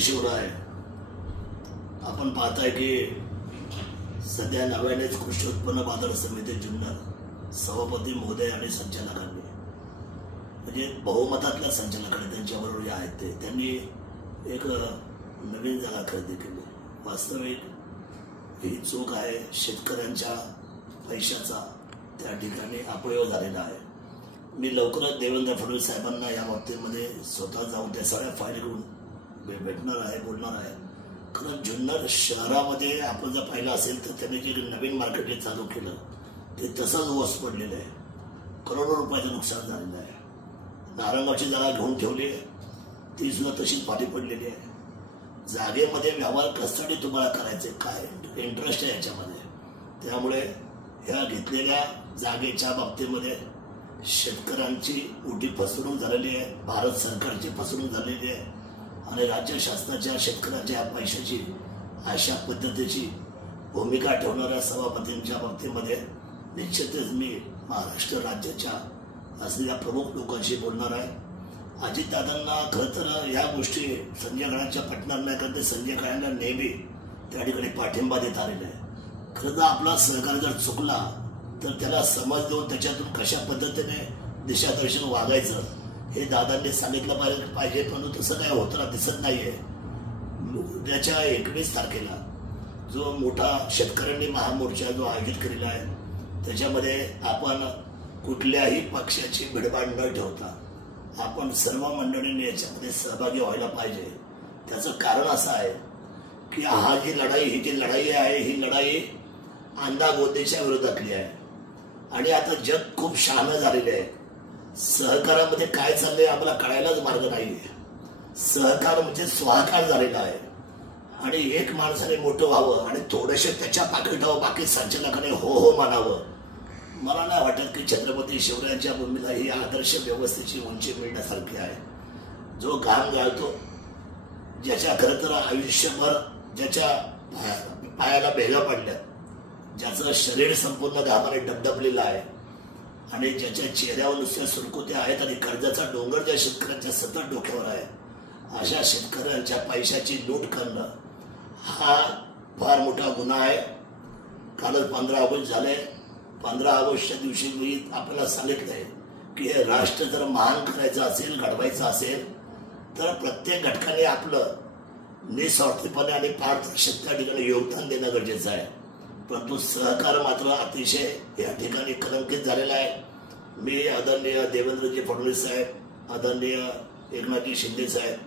शिवराय, आपण पाहताय की सध्या नव्यानेच कृषी उत्पन्न बाजार समिती जुन्नर सभापती महोदय आणि संचालकांनी म्हणजे बहुमतातल्या संचालकांनी त्यांच्याबरोबर जे आहेत त्यांनी एक नवीन जागा खरेदी केली। वास्तविक ही चूक आहे, शेतकऱ्यांच्या पैशाचा त्या ठिकाणी अपयोग झालेला आहे। मी लवकरच देवेंद्र फडणवीस साहेबांना या बाबतीमध्ये स्वतः जाऊन त्या सगळ्या फाईल घेऊन भेटणार आहे, बोलणार आहे। कारण जुन्नर शहरामध्ये आपण जर पाहिलं असेल तर त्यांनी जे नवीन मार्केट चालू केलं ते तसंच ओस पडलेलं आहे, करोडो रुपयाचं नुकसान झालेलं आहे। नारंगाची जागा घेऊन ठेवली आहे, ती सुद्धा तशीच पाठी पडलेली आहे। जागेमध्ये व्यवहार कशासाठी तुम्हाला करायचे, काय इंटरेस्ट आहे याच्यामध्ये, त्यामुळे ह्या घेतलेल्या जागेच्या बाबतीमध्ये शेतकऱ्यांची मोठी फसवणूक झालेली आहे, भारत सरकारची फसवणूक झालेली आहे आणि राज्य शासनाच्या शेतकऱ्यांच्या पैशाची अशा पद्धतीची भूमिका ठेवणाऱ्या सभापतींच्या बाबतीमध्ये निश्चितच मी महाराष्ट्र राज्याच्या असलेल्या प्रमुख लोकांशी बोलणार आहे। अजितदादांना खरं तर या गोष्टी संजय काळ्यांच्या पटणार नाही, कारण ते संजय काळ्यांना नेहमी त्या ठिकाणी पाठिंबा देत आलेला आहे। खरं तर आपला सहकारी जर चुकला तर त्याला समज देऊन त्याच्यातून कशा पद्धतीने दिशादर्शन वागायचं हे दादांनी सांगितलं पाहिजे, परंतु तसं काय होताना दिसत नाहीये। उद्याच्या 21 तारखेला जो मोठा शेतकऱ्यांनी महामोर्चा जो आयोजित केलेला आहे त्याच्यामध्ये आपण कुठल्याही पक्षाची भिडबाड न ठेवता आपण सर्व मंडळींनी याच्यामध्ये सहभागी व्हायला पाहिजे। त्याचं कारण असं आहे की ही जी लढाई आहे ही लढाई अंधागोंदीच्या विरोधातली आहे आणि आता जग खूप शहाणं झालेले आहे। सहकारामध्ये काय चाललंय आम्हाला कळायलाच मार्ग नाहीये। सहकार म्हणजे स्वाहाकार झालेला आहे आणि एक माणसाने मोठं व्हावं आणि थोडेसे त्याच्या पाकिटावर बाकी संचालकाने हो हो मानावं। मला नाही वाटत की छत्रपती शिवरायांच्या भूमीला ही आदर्श व्यवस्थेची उंची मिळण्यासारखी आहे। जो घाम गाळतो, ज्याच्या खरं तर आयुष्यभर ज्याच्या पायाला भेगा पडल्या, ज्याचं शरीर संपूर्ण घामाने डबडबलेलं आहे आणि ज्याच्या चेहऱ्यावर नुसत्या सुरकुत्या आहेत आणि कर्जाचा डोंगर ज्या शेतकऱ्यांच्या सतत डोक्यावर आहे, अशा शेतकऱ्यांच्या पैशाची लूट करणं हा फार मोठा गुन्हा आहे। कालच 15 ऑगस्ट झाले। 15 ऑगस्टच्या दिवशी मी आपल्याला सांगितलंय की हे राष्ट्र जर महान करायचं असेल, घडवायचं असेल तर प्रत्येक घटकाने आपलं निस्वार्थीपणे आणि पारदर्शक त्या ठिकाणी योगदान देणं गरजेचं आहे। परंतु सहकार मात्र अतिशय या ठिकाणी कलंकित झालेला आहे। मी आदरणीय देवेंद्रजी फडणवीस साहेब, आदरणीय एकनाथजी शिंदे साहेब,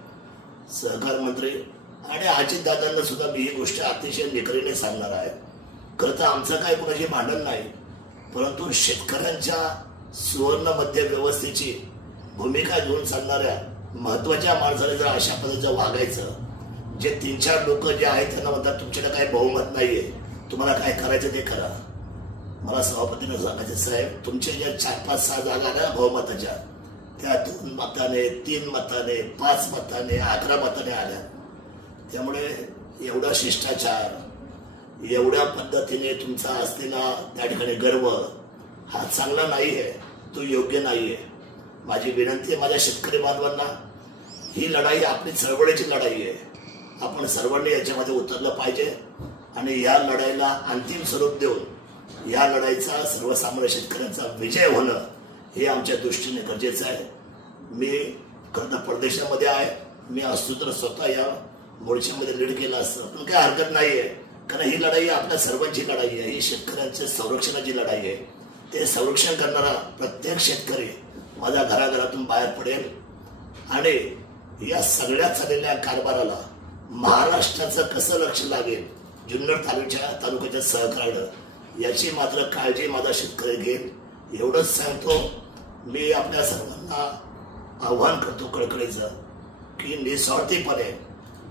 सहकार मंत्री आणि अजितदादांना सुद्धा मी ही गोष्ट अतिशय निकरीने सांगणार आहे। खरं तर आमचं काय कोणाची भांडण नाही, परंतु शेतकऱ्यांच्या सुवर्ण मध्य व्यवस्थेची भूमिका घेऊन चालणाऱ्या महत्वाच्या माणसाने जर अशा पद्धतीचं वागायचं, जे 3-4 लोक जे आहेत त्यांना म्हणतात तुमच्याकडे काही बहुमत नाहीये, तुम्हाला काय करायचं ते करा। मला सभापतींना सांगायचं, साहेब तुमच्या ज्या 4-5-6 जागा ना बहुमताच्या, त्या 2 मताने, 3 मताने, 5 मताने, 11 मताने आल्या। त्यामुळे एवढा शिष्टाचार, एवढ्या पद्धतीने तुमचा असलेला त्या ठिकाणी गर्व हा चांगला नाहीये, तो योग्य नाहीये। माझी विनंती आहे माझ्या शेतकरी बांधवांना, ही लढाई आपली चळवळीची लढाई आहे। आपण सर्वांनी याच्यामध्ये उतरलं पाहिजे आणि या लढाईला अंतिम स्वरूप देऊन या लढाईचा सर्वसामान्य शेतकऱ्यांचा विजय होणं हे आमच्या दृष्टीने गरजेचं आहे। मी खरं परदेशामध्ये आहे, मी असतो तर स्वतः या मोर्चामध्ये लीड केलं असतं, पण काही हरकत नाहीये, कारण ही लढाई आपल्या सर्वांची लढाई आहे। ही शेतकऱ्यांच्या संरक्षणाची लढाई आहे। ते संरक्षण करणारा प्रत्येक शेतकरी माझ्या घराघरातून बाहेर पडेल आणि या सगळ्या चाललेल्या कारभाराला महाराष्ट्राचं कसं लक्ष लागेल, जुन्नर तालुक्याच्या सहकार्यानं याची मात्र काळजी माझा शेतकरी घेईल, एवढंच सांगतो। मी आपल्या सर्वांना आव्हान करतो कळकळीचं की निस्वार्थीपणे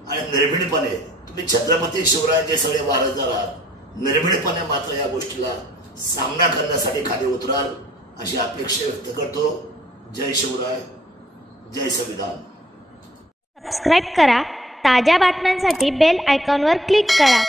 आणि निर्भीडपणे तुम्ही छत्रपती शिवरायांचे सगळे वारसदार आहात, निर्भीडपणे मात्र या गोष्टीला सामना करण्यासाठी खाली उतराल अशी अपेक्षा व्यक्त करतो। जय शिवराय, जय संविधान। सबस्क्राईब करा, ताज्या बातम्यांसाठी बेल आयकॉनवर क्लिक करा।